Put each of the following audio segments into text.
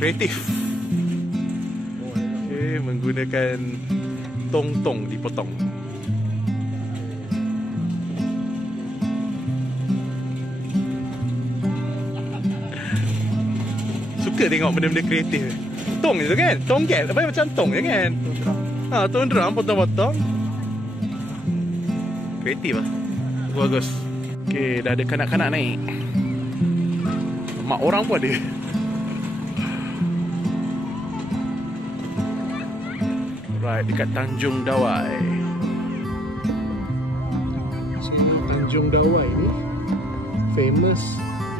kreatif. Okay, menggunakan tong-tong dipotong. Suka tengok benda-benda kreatif. Tong je tu kan? Tongkat apa macam tong je kan? Tong drum potong-potong. Kreatif lah. Bagus. Okay, dah ada kanak-kanak naik. Mak orang pun ada. Right, dekat Tanjung Dawai. So, Tanjung Dawai ni famous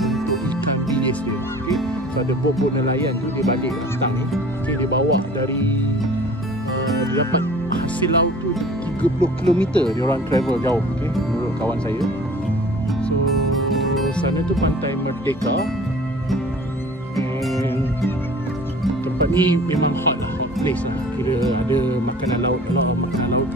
untuk ikan bilis dia. Okay? So, ada bot-bot nelayan tu dia balik kat stang ni. Okay, dia bawa dari dia dapat hasil laut tu 30 km dia orang travel jauh. Okay? Menurut kawan saya. So, sana tu Pantai Merdeka. And tempat ni memang hot lah, hot place lah. Kira ada makanan laut, makanan laut